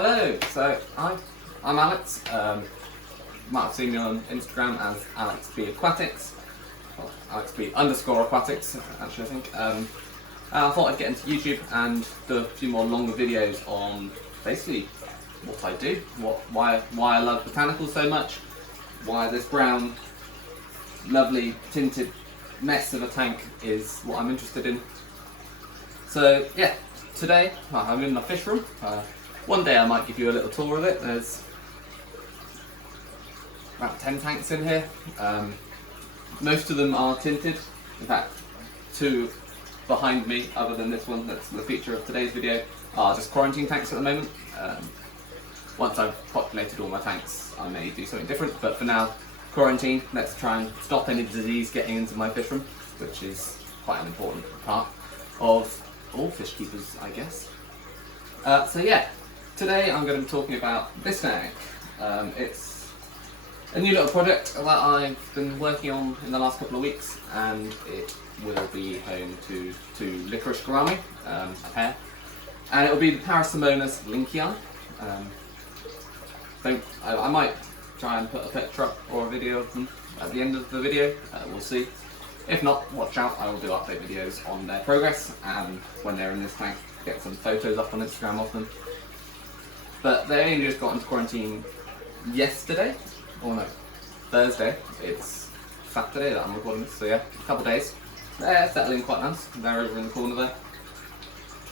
Hello, I'm Alex. You might have seen me on Instagram as AlexBAquatics, or AlexB_aquatics actually I think. I thought I'd get into YouTube and do a few more longer videos on basically what I do, why I love botanicals so much, why this brown, lovely tinted mess of a tank is what I'm interested in. So yeah, today I'm in my fish room. One day I might give you a little tour of it. There's about 10 tanks in here. Most of them are tinted. In fact, 2 behind me, other than this one that's the feature of today's video, are just quarantine tanks at the moment. Once I've populated all my tanks, I may do something different, but for now, quarantine. Let's try and stop any disease getting into my fish room, which is quite an important part of all fish keepers, I guess. So yeah, today I'm going to be talking about this tank. It's a new little project that I've been working on in the last couple of weeks, and it will be home to 2 licorice gourami, a pair, and it will be the Parosphromenus linkei. I might try and put a picture up or a video of them at the end of the video, we'll see. If not, watch out, I will do update videos on their progress, and when they're in this tank, get some photos up on Instagram of them. But they only just got into quarantine yesterday, or no, Thursday. It's Saturday that I'm recording this, so yeah, a couple of days. They're settling quite nice, they're over in the corner there.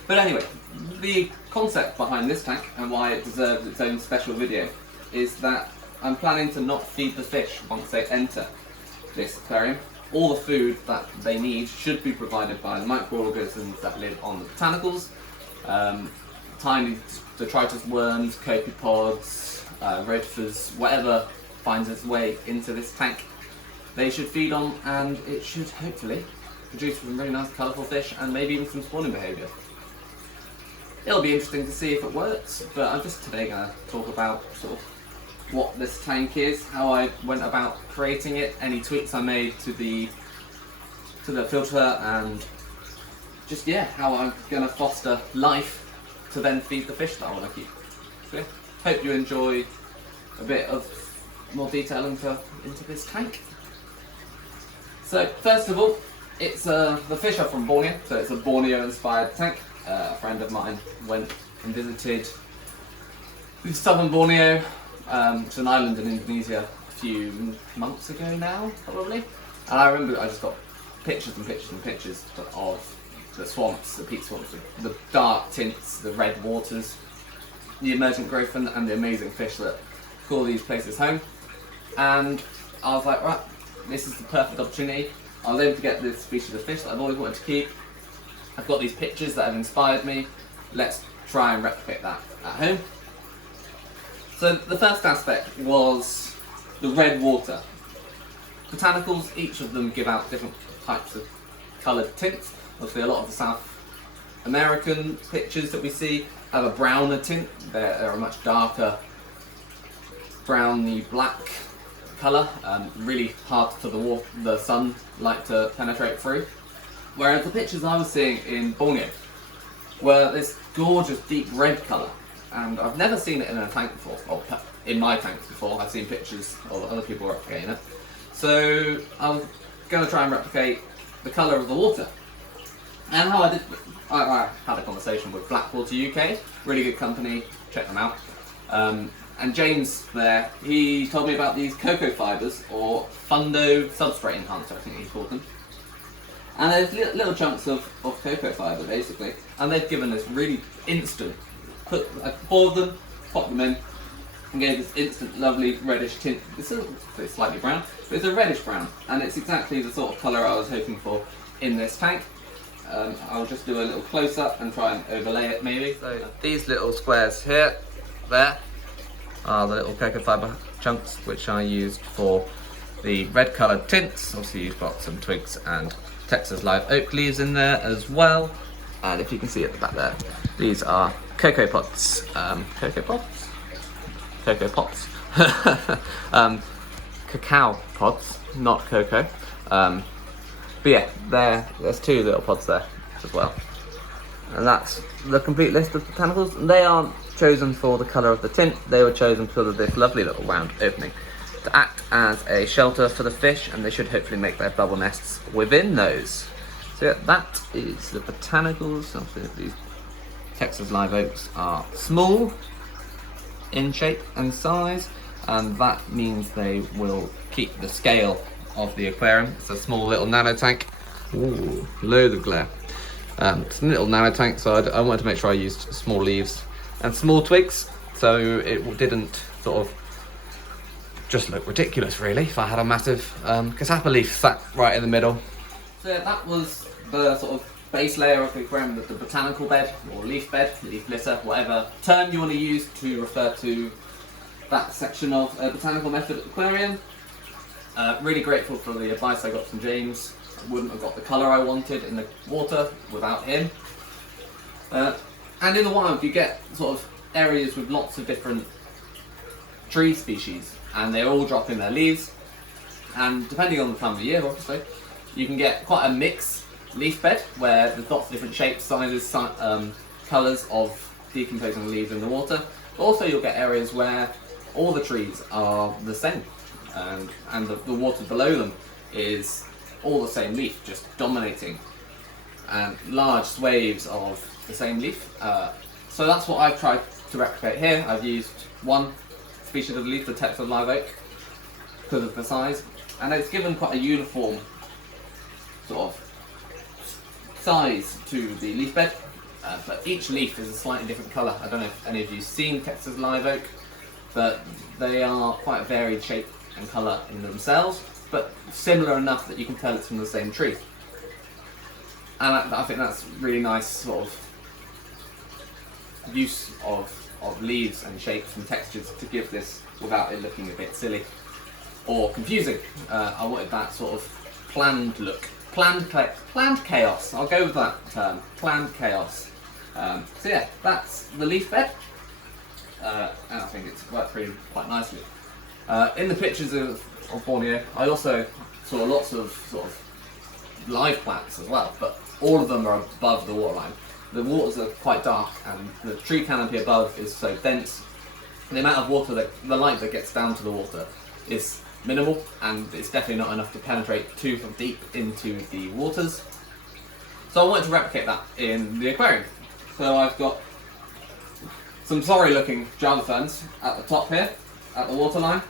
But anyway, the concept behind this tank and why it deserves its own special video is that I'm planning to not feed the fish once they enter this aquarium. All the food that they need should be provided by the microorganisms that live on the botanicals. Tiny detritus worms, copepods, rotifers, whatever finds its way into this tank, they should feed on, and it should hopefully produce some really nice colourful fish and maybe even some spawning behaviour. It'll be interesting to see if it works, but I'm just today going to talk about sort of what this tank is, how I went about creating it, any tweaks I made to the filter, and just yeah, how I'm going to foster life to then feed the fish that I want to keep. So yeah, hope you enjoy a bit of more detail into this tank. So first of all, it's the fish are from Borneo, so it's a Borneo inspired tank. A friend of mine went and visited southern Borneo, which is an island in Indonesia, a few months ago now, probably. And I remember I just got pictures and pictures and pictures of the swamps, the peat swamps, the dark tints, the red waters, the emergent growth, and the amazing fish that call these places home. And I was like, right, this is the perfect opportunity. I was able to get this species of fish that I've always wanted to keep. I've got these pictures that have inspired me. Let's try and replicate that at home. So the first aspect was the red water. Botanicals, each of them give out different types of coloured tints. Obviously a lot of the South American pictures that we see have a browner tint. They're a much darker browny black colour, really hard for the sunlight to penetrate through. Whereas the pictures I was seeing in Borneo were this gorgeous deep red colour, and I've never seen it in a tank before, or in my tanks before. I've seen pictures of other people replicating it. So I was going to try and replicate the colour of the water. And how I did, I had a conversation with BlackwaterUK, really good company, check them out. And James there, he told me about these coco fibres, or fundo substrate enhancer, I think he called them. And there's little chunks of coco fibre basically, and they've given this really instant, I poured them, popped them in, and gave this instant lovely reddish tint. It's slightly brown, but it's a reddish brown, and it's exactly the sort of colour I was hoping for in this tank. I'll just do a little close up and try and overlay it maybe. So these little squares here, there, are the little coco fibre chunks which I used for the red coloured tints. Obviously you've got some twigs and Texas live oak leaves in there as well. And if you can see at the back there, these are coco pods. Cacao pods, not cocoa. But yeah, there's 2 little pods there as well. And that's the complete list of botanicals. They aren't chosen for the colour of the tint, they were chosen because of this lovely little round opening to act as a shelter for the fish, and they should hopefully make their bubble nests within those. So yeah, that is the botanicals. Obviously these Texas live oaks are small in shape and size, and that means they will keep the scale of the aquarium. It's a small little nano tank. Ooh, loads of glare. It's a little nano tank, so I wanted to make sure I used small leaves and small twigs, so it didn't sort of just look ridiculous really if I had a massive cassapa leaf sat right in the middle. So yeah, that was the sort of base layer of the aquarium, the botanical bed, or leaf bed, leaf litter, whatever term you want to use to refer to that section of a botanical method aquarium. Really grateful for the advice I got from James. I wouldn't have got the colour I wanted in the water without him. And in the wild you get sort of areas with lots of different tree species, and they all drop in their leaves, and depending on the time of year obviously, you can get quite a mixed leaf bed where there's lots of different shapes, sizes, colours of decomposing leaves in the water. But also you'll get areas where all the trees are the same, and the water below them is all the same leaf, just dominating, and large swathes of the same leaf. So that's what I've tried to replicate here. I've used one species of leaf, the Texas live oak, because of the size, and it's given quite a uniform sort of size to the leaf bed, but each leaf is a slightly different colour. I don't know if any of you have seen Texas live oak, but they are quite varied shape and colour in themselves, but similar enough that you can tell it's from the same tree. And I think that's really nice sort of use of leaves and shapes and textures to give this without it looking a bit silly or confusing. I wanted that sort of planned look. Planned chaos. I'll go with that term. Planned chaos. So yeah, that's the leaf bed, and I think it's worked really quite nicely. In the pictures of Borneo, I also saw lots of sort of live plants as well, but all of them are above the waterline. The waters are quite dark, and the tree canopy above is so dense. The amount of water the light that gets down to the water is minimal, and it's definitely not enough to penetrate too deep into the waters. So I wanted to replicate that in the aquarium. So I've got some sorry looking Java ferns at the top here, at the waterline.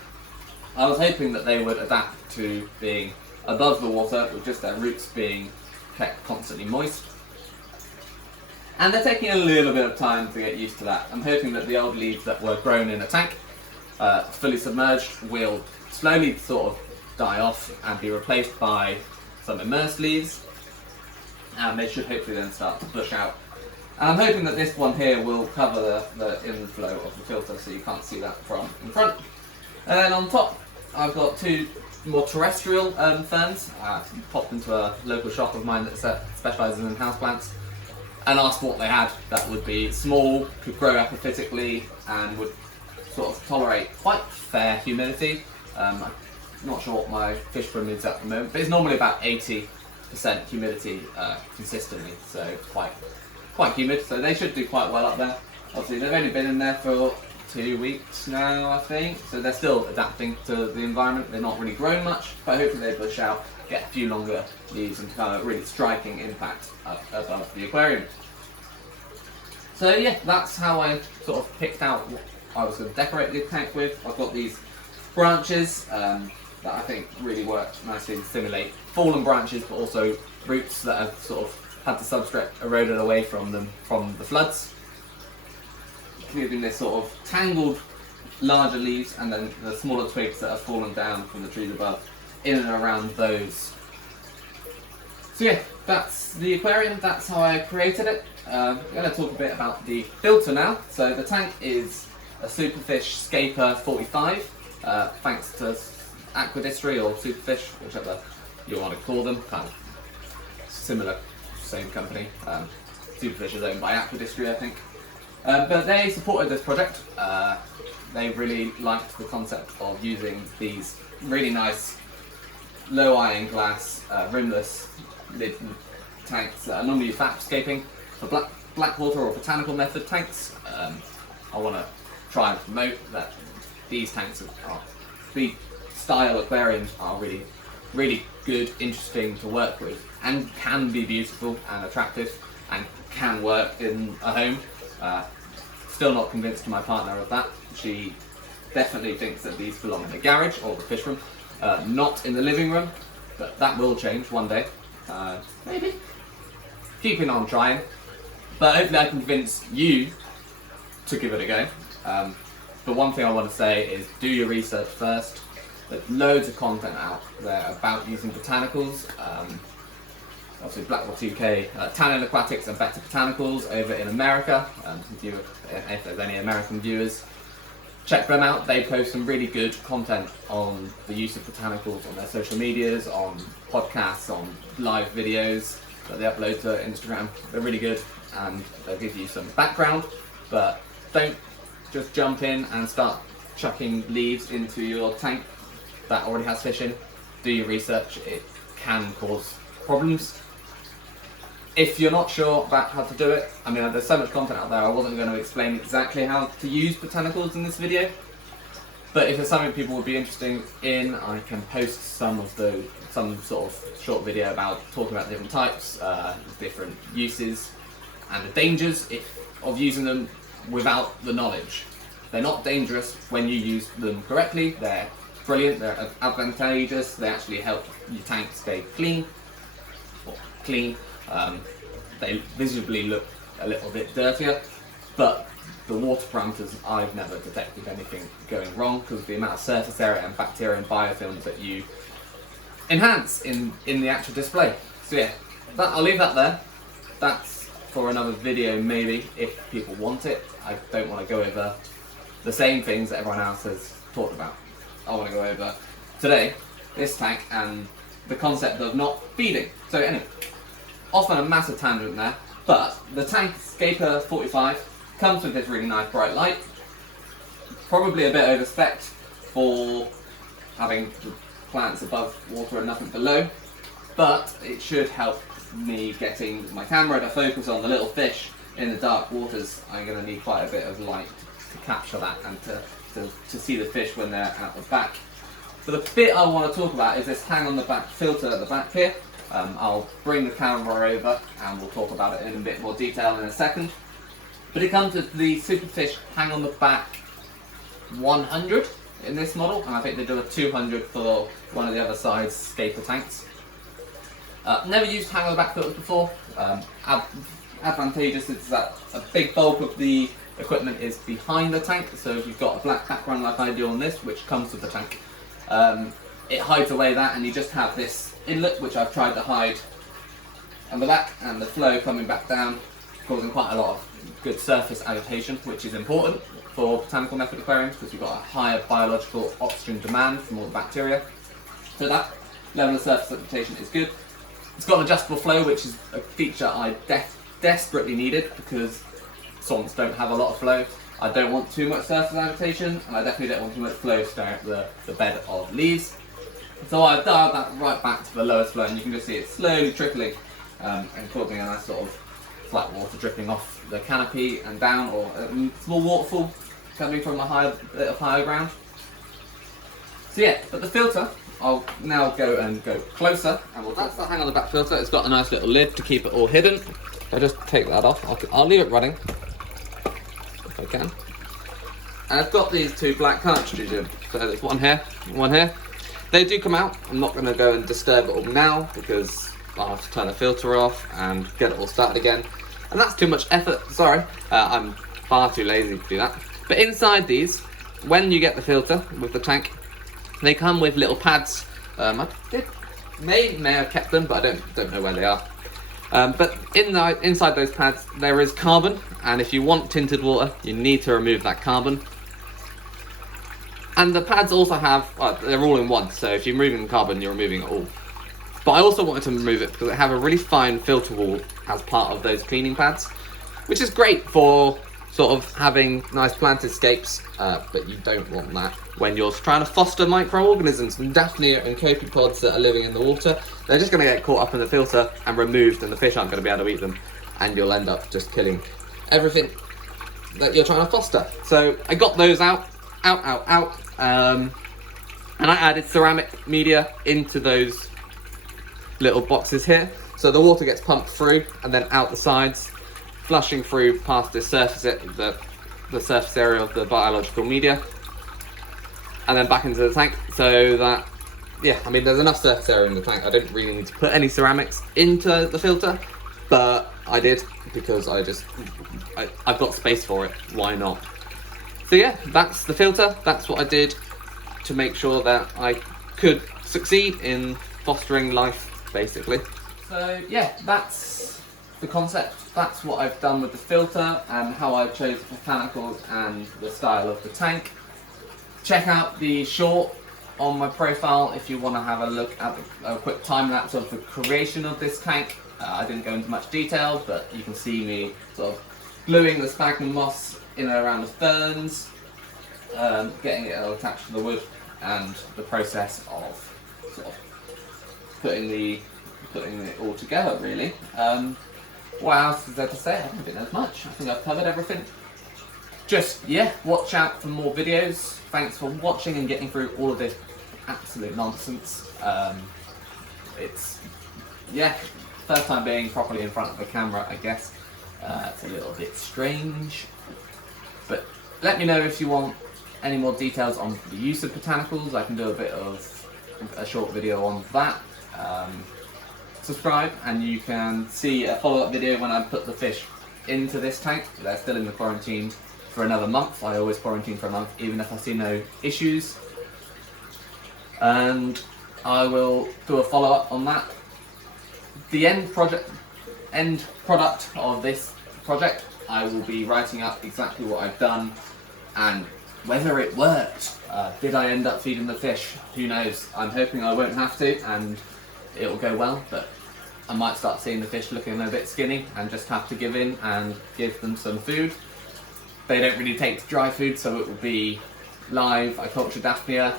I was hoping that they would adapt to being above the water with just their roots being kept constantly moist. And they're taking a little bit of time to get used to that. I'm hoping that the old leaves that were grown in a tank, fully submerged, will slowly sort of die off and be replaced by some immersed leaves, and they should hopefully then start to bush out. And I'm hoping that this one here will cover the inflow of the filter, so you can't see that from in front. And then on top I've got two more terrestrial ferns. I popped into a local shop of mine that specialises in houseplants and asked what they had that would be small, could grow epiphytically, and would sort of tolerate quite fair humidity. I'm not sure what my fish room is at the moment, but it's normally about 80% humidity consistently, so it's quite humid, so they should do quite well up there. Obviously they've only been in there for 2 weeks now, I think, so they're still adapting to the environment. They're not really grown much, but hopefully they bush out, get a few longer leaves, and kind of really striking impact above the aquarium. So yeah, that's how I sort of picked out what I was going to decorate the tank with. I've got these branches that I think really worked nicely to simulate fallen branches, but also roots that have sort of had the substrate eroded away from them from the floods, giving this sort of tangled larger leaves, and then the smaller twigs that have fallen down from the trees above in and around those. So yeah, that's the aquarium, that's how I created it. I'm going to talk a bit about the filter now. So the tank is a Superfish Scaper 45, thanks to Aquadistri or Superfish, whichever you want to call them, kind of similar, same company. Superfish is owned by Aquadistri, I think. But they supported this project. They really liked the concept of using these really nice low iron glass rimless lid tanks that are normally used for aquascaping, for Blackwater or botanical method tanks. I want to try and promote that these tanks the style aquariums are really good, interesting to work with, and can be beautiful and attractive, and can work in a home. Still not convinced to my partner of that. She definitely thinks that these belong in the garage or the fish room, not in the living room, but that will change one day. Maybe. Keeping on trying, but hopefully I can convince you to give it a go. The one thing I want to say is do your research first. There's loads of content out there about using botanicals. Obviously BlackwaterUK, Tannin Aquatics and Better Botanicals over in America. If there's any American viewers, check them out. They post some really good content on the use of botanicals on their social medias, on podcasts, on live videos that they upload to Instagram. They're really good and they'll give you some background, but don't just jump in and start chucking leaves into your tank that already has fish in. Do your research, it can cause problems. If you're not sure about how to do it, I mean, there's so much content out there, I wasn't going to explain exactly how to use botanicals in this video. But if there's something people would be interested in, I can post some sort of short video about talking about different types, different uses, and the dangers of using them without the knowledge. They're not dangerous when you use them correctly. They're brilliant, they're advantageous, they actually help your tank stay clean. They visibly look a little bit dirtier, but the water parameters, I've never detected anything going wrong because of the amount of surface area and bacteria and biofilms that you enhance in the actual display. So yeah, I'll leave that there. That's for another video maybe, if people want it. I don't want to go over the same things that everyone else has talked about. I want to go over today this tank and the concept of not feeding. So anyway, off on a massive tangent there, but the tank Scaper 45 comes with this really nice bright light. Probably a bit over-spec'd for having the plants above water and nothing below, but it should help me getting my camera to focus on the little fish in the dark waters. I'm going to need quite a bit of light to capture that and to see the fish when they're at the back. So the bit I want to talk about is this hang on the back filter at the back here. I'll bring the camera over and we'll talk about it in a bit more detail in a second. But it comes with the Superfish hang on the back 100 in this model, and I think they do a 200 for one of the other side's scaper tanks. Never used hang on the back filters before. Advantageous is that a big bulk of the equipment is behind the tank, so if you've got a black background like I do on this, which comes with the tank, it hides away that, and you just have this inlet which I've tried to hide on the back, and the flow coming back down, causing quite a lot of good surface agitation, which is important for botanical method aquariums because you've got a higher biological oxygen demand from all the bacteria. So that level of surface agitation is good. It's got an adjustable flow, which is a feature I desperately needed because swans don't have a lot of flow. I don't want too much surface agitation, and I definitely don't want too much flow staring at the bed of leaves. So I've dialed that right back to the lowest flow, and you can just see it slowly trickling and causing a nice sort of flat water dripping off the canopy and down, or a small waterfall coming from a bit of higher ground. So yeah, but the filter, I'll now go closer, and that's the hang on the back filter. It's got a nice little lid to keep it all hidden. I'll just take that off. I'll leave it running if I can. And I've got these two black cartridges in. So there's one here, one here. They do come out. I'm not going to go and disturb it all now because I'll have to turn the filter off and get it all started again. And that's too much effort, sorry. I'm far too lazy to do that. But inside these, when you get the filter with the tank, they come with little pads. I may have kept them, but I don't know where they are. But inside those pads, there is carbon, and if you want tinted water, you need to remove that carbon. And the pads also have, they're all in one, so if you're removing the carbon, you're removing it all. But I also wanted to remove it because they have a really fine filter wall as part of those cleaning pads, which is great for sort of having nice plant escapes, but you don't want that when you're trying to foster microorganisms and Daphnia and copepods that are living in the water. They're just going to get caught up in the filter and removed, and the fish aren't going to be able to eat them. and you'll end up just killing everything that you're trying to foster. So I got those out, and I added ceramic media into those little boxes here. So the water gets pumped through and then out the sides, flushing through past the surface area of the biological media, and then back into the tank. So that, yeah, I mean, there's enough surface area in the tank. I don't really need to put any ceramics into the filter, but I did because I've got space for it. Why not? So yeah, that's the filter. That's what I did to make sure that I could succeed in fostering life, basically. So yeah, that's the concept. That's what I've done with the filter and how I chose the botanicals and the style of the tank. Check out the short on my profile if you want to have a look at a quick time lapse of the creation of this tank. I didn't go into much detail, but you can see me sort of gluing the sphagnum moss in and around the ferns, getting it attached to the wood, and the process of sort of putting it all together, really. What else is there to say? I don't think there's much. I think I've covered everything. Just, yeah, watch out for more videos. Thanks for watching and getting through all of this absolute nonsense. It's, yeah, first time being properly in front of the camera, I guess. It's a little bit strange. But let me know if you want any more details on the use of botanicals. I can do a short video on that. Subscribe and you can see a follow-up video when I put the fish into this tank. They're still in the quarantine for another month. I always quarantine for a month even if I see no issues. And I will do a follow-up on that. The end product of this project, I will be writing up exactly what I've done and whether it worked. Did I end up feeding the fish? Who knows? I'm hoping I won't have to and it will go well, but I might start seeing the fish looking a bit skinny and just have to give in and give them some food. They don't really take to dry food, so it will be live Aquaculture Daphnia,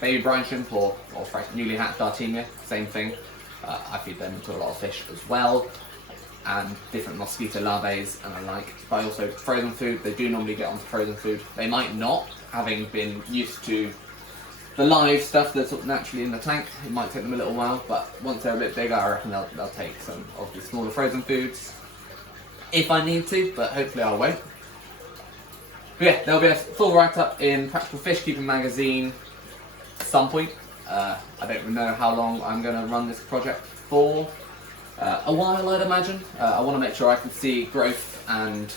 baby brine shrimp or newly hatched Artemia, same thing. I feed them to a lot of fish as well, and different mosquito larvae and the like. But also frozen food, they do normally get onto frozen food. They might not, having been used to the live stuff that's naturally in the tank. It might take them a little while, but once they're a bit bigger, I reckon they'll take some of the smaller frozen foods. If I need to, but hopefully I won't. But yeah, there'll be a full write-up in Practical Fish Keeping magazine at some point. I don't know how long I'm going to run this project for. A while, I'd imagine. I want to make sure I can see growth and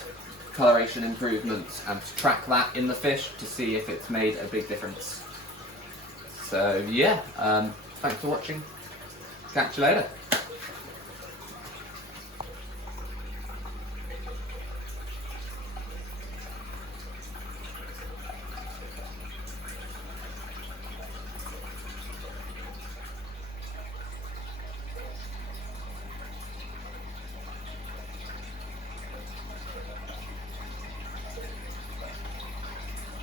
coloration improvements and track that in the fish to see if it's made a big difference. So yeah, thanks for watching. Catch you later.